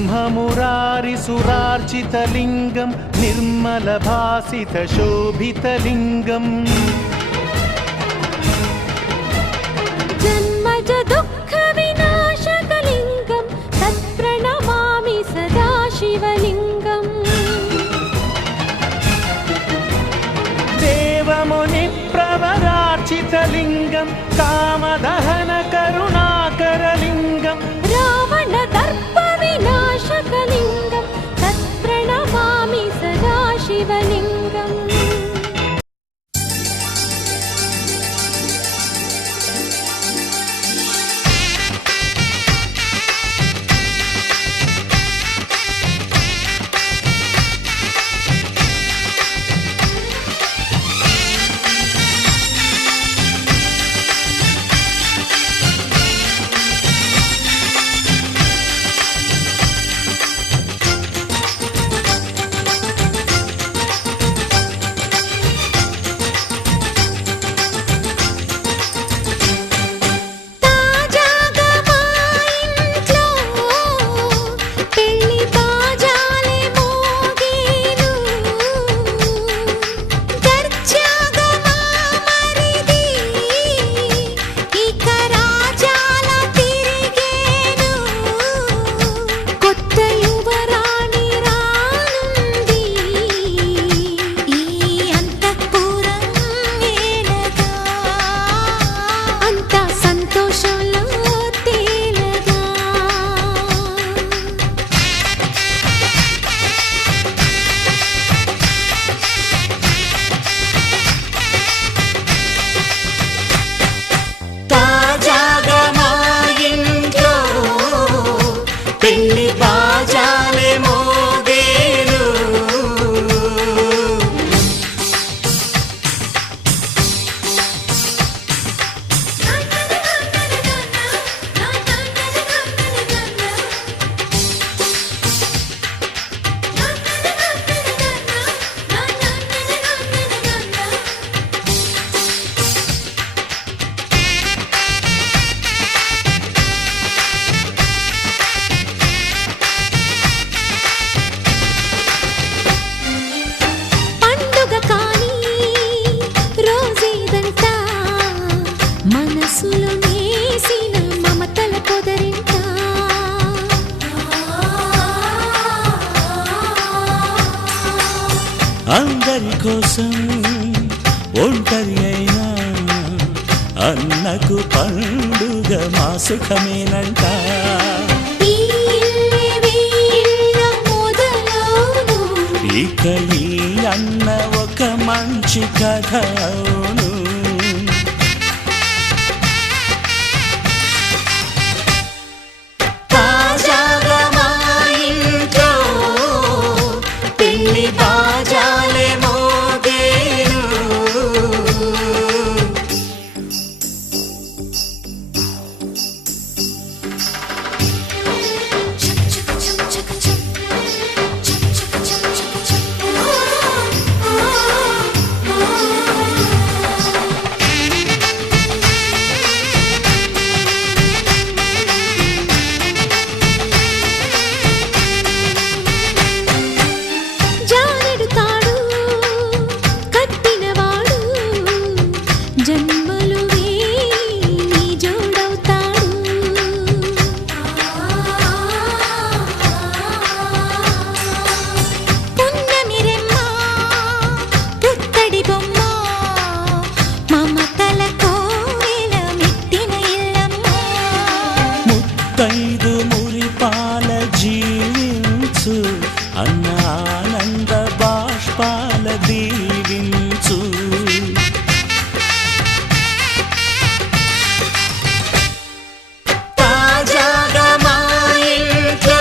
ब्रह्ममुरारिसुरार्चितलिङ्गं निर्मलभासितशोभितलिङ्गम् जन्मज दुःखविनाशकलिङ्गं तत्प्रणमामि सदा शिवलिङ्गम् देवमुनिप्रवरार्चितलिङ्गं कामदहनकरुणाकरलिङ्गं रावणदर्पविनाशकलिङ्गं तत्प्रणमामि सदा शिवलिङ्गम् అందరి కోసం ఒంటరి అయినా అన్నకు పండుగ మా సుఖమేనంట ఇక ఈ అన్న ఒక మంచి కథ అవును అన్న ఆనంద బాష్పాల దీవించు తాజాగా మా ఇంట్లో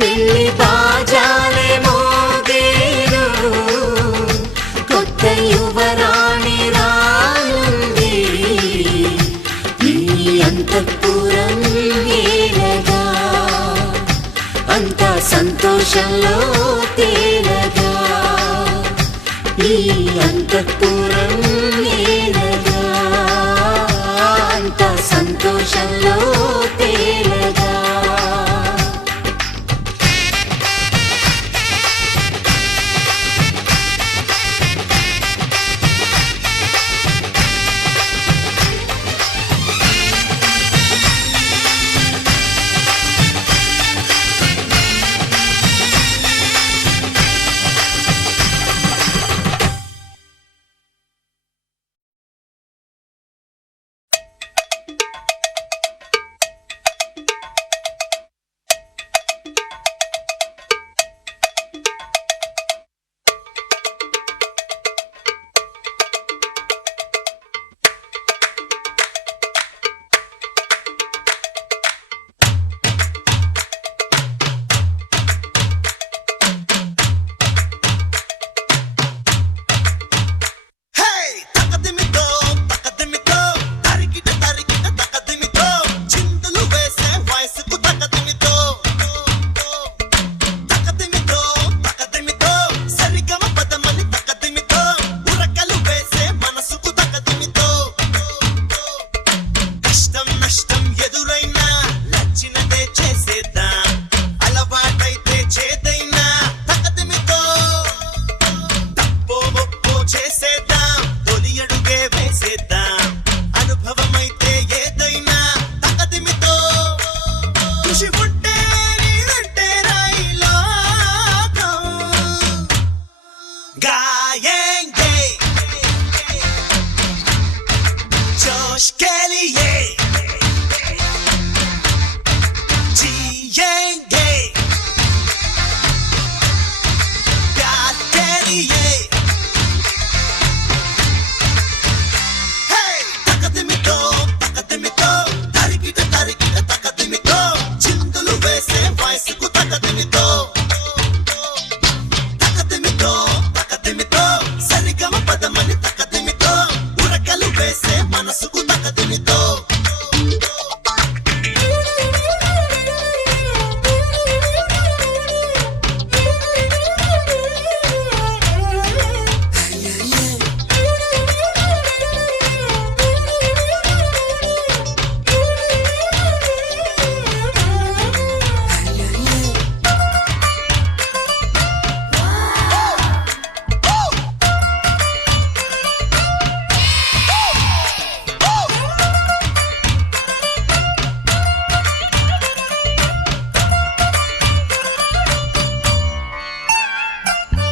పెళ్లి బాజాలే మోగేను కొత్త యువరాణి రానుంది ఈ అంతఃపురం ఏలగా అంతా సంతోషంలో తేలగా ఈ అంతఃపురం ఏలగా అంతా సంతోషంలో తేలగా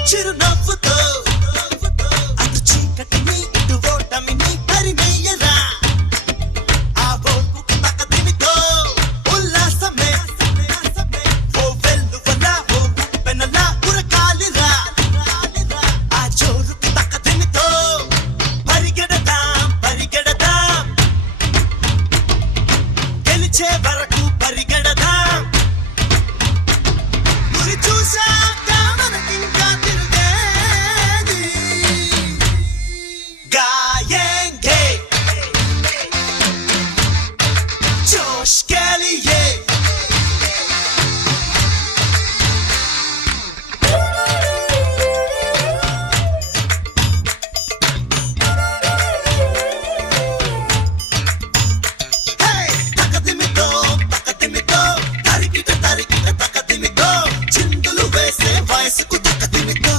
చిరునవ్వుతో అటు చీకటిని ఇటు ఓటమిని పరిమేయరా ఆ ఓర్పుకు తకదిమితో ఉల్లాసమే ఓ వెల్లువలా ఓ ఉప్పెనలా ఉరకాలిరా ఆ జోరుకు తకదిమితో పరిగెడదాం పరిగెడదాం గెలిచే వరకు పరిగెడదాం గురి చూసాక మనకింకా తిరుగేది గాయేంగే జోష్ के लिए తకదిమితో తకదిమితో తరికిట తరికిట తకదిమితో చిందులు వేసే వయసుకు తకదిమితో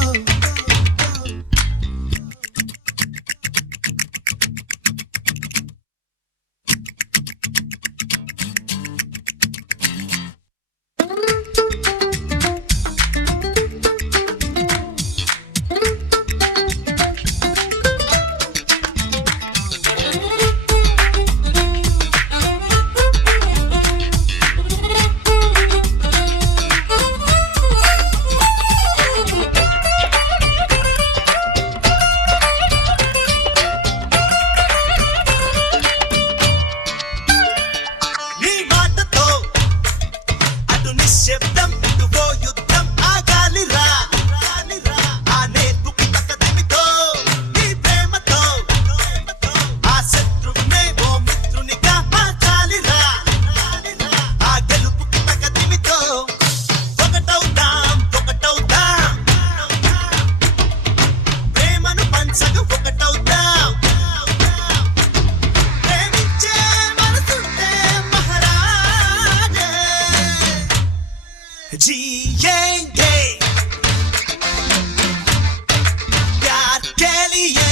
నీ మాటతో అటు నిశ్శబ్దం ఇటు ఓ యుద్ధం ఆగాలిరా ఆ నేర్పుకి తకదిమితో నీ ప్రేమతో ఆ శత్రువునే ఓ మిత్రునిగా మార్చాలిరా ఆ గెలుపుకి తకదిమితో ఒకటవుతాం ప్రేమను పంచగా ఒకటవుతాం ప్రేమించే మనసుంటే మహారాజే जिएंगे प्यार के लिए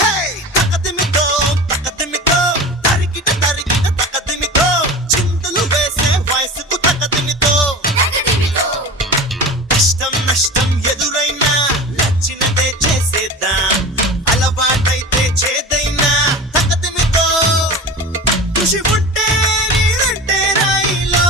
Hey తకదిమితో తకదిమితో తరికిట తరికిట తకదిమితో చిందులు వేసే వయసుకు తకదిమితో కష్టం నష్టం ఎదురైనా నచ్చినదే చేసేద్దాం అలవాటైతే చేదైనా తకదిమితో ఖుషి ఉంటే నీదంటే రాయిలో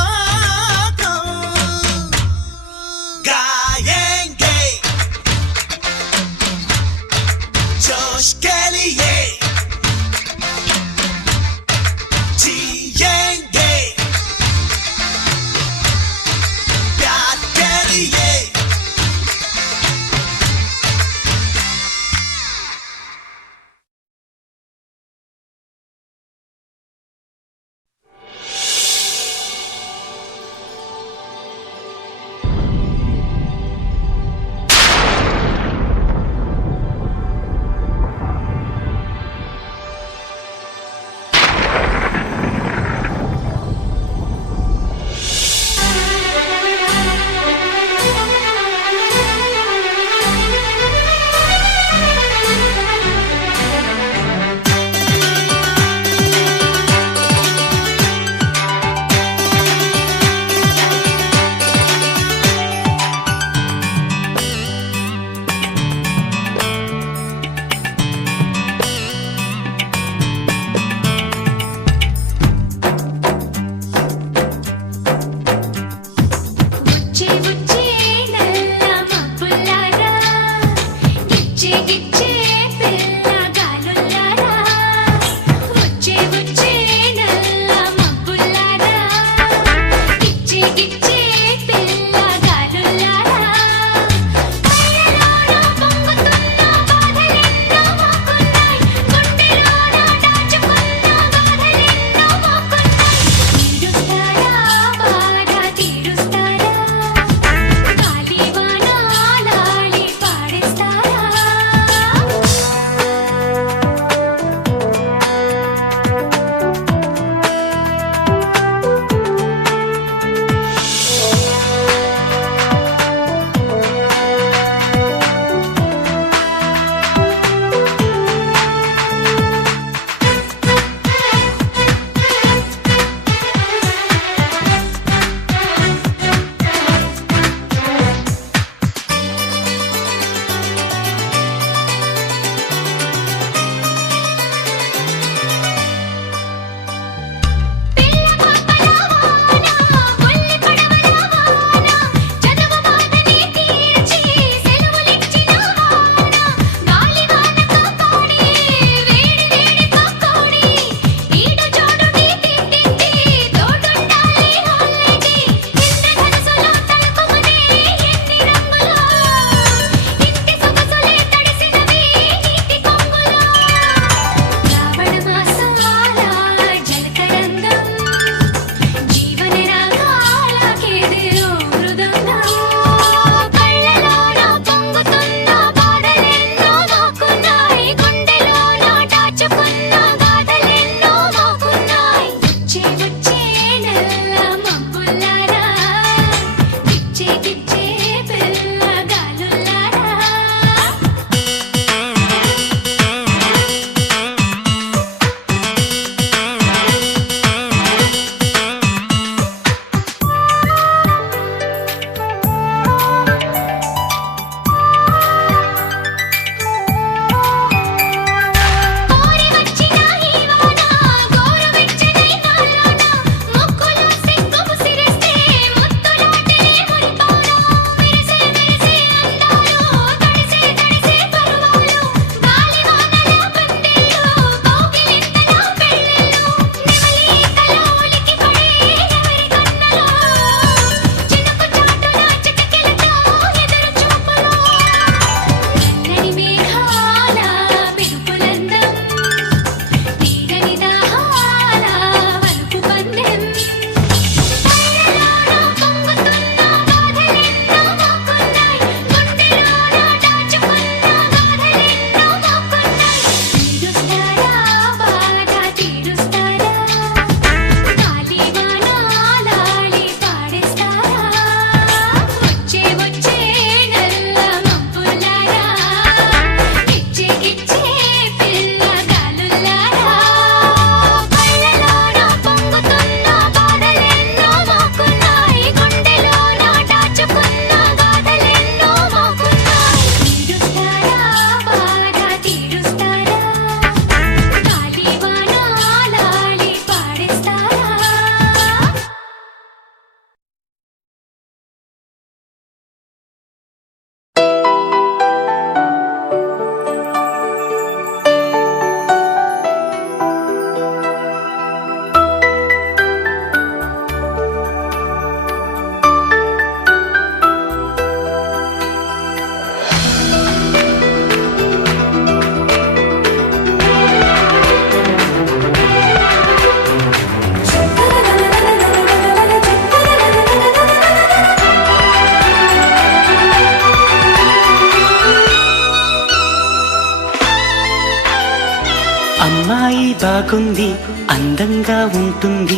బాగుంది అందంగా ఉంటుంది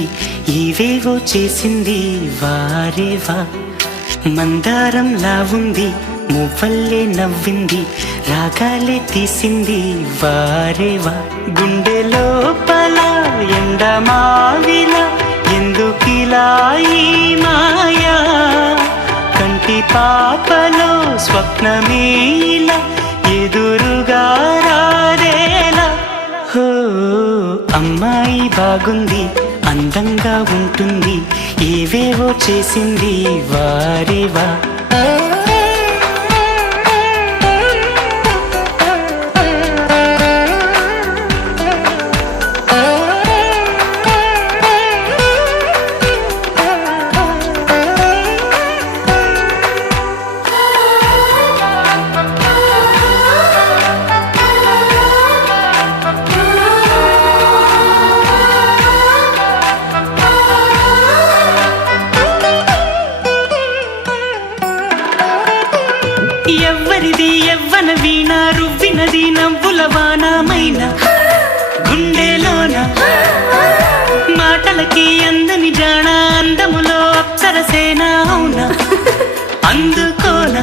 ఇవేవో చేసింది వారేవా మందారంలా ఉంది మువ్వల్లే నవ్వింది రాగాలే తీసింది వారేవా గుండె లోపల ఎండమావిల ఎందుకిలా ఈ మాయా కంటి పాపలో స్వప్నమేలా ఎదురుగా రారేలా హో అమ్మాయి బాగుంది అందంగా ఉంటుంది ఏవేవో చేసింది వారేవా ఎవ్వరిది ఎవ్వన వీణ రువ్వినది నవ్వుల వానమైన గుండెలోన మాటలకి అందని జాణ అందములో అప్సరసేన అవునా అందుకోన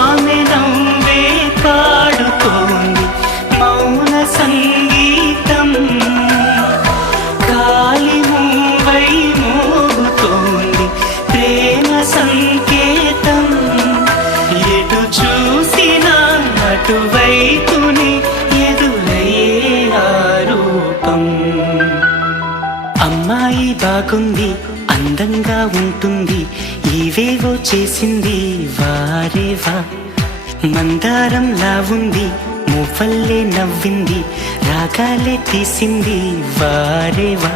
ఆమె నవ్వే పాడుతోంది మౌన సంగీతం కాలి మూవై మోగుతోంది ప్రేమ సంకేతం ఎటు చూసినా అటువైపునే ఎదురయ్యే ఆరూపం అమ్మాయి బాగుంది అందంగా ఉంటుంది ఇవేవో చేసింది వారేవా మందారంలా ఉంది మువ్వల్లే నవ్వింది రాగాలే తీసింది వారేవా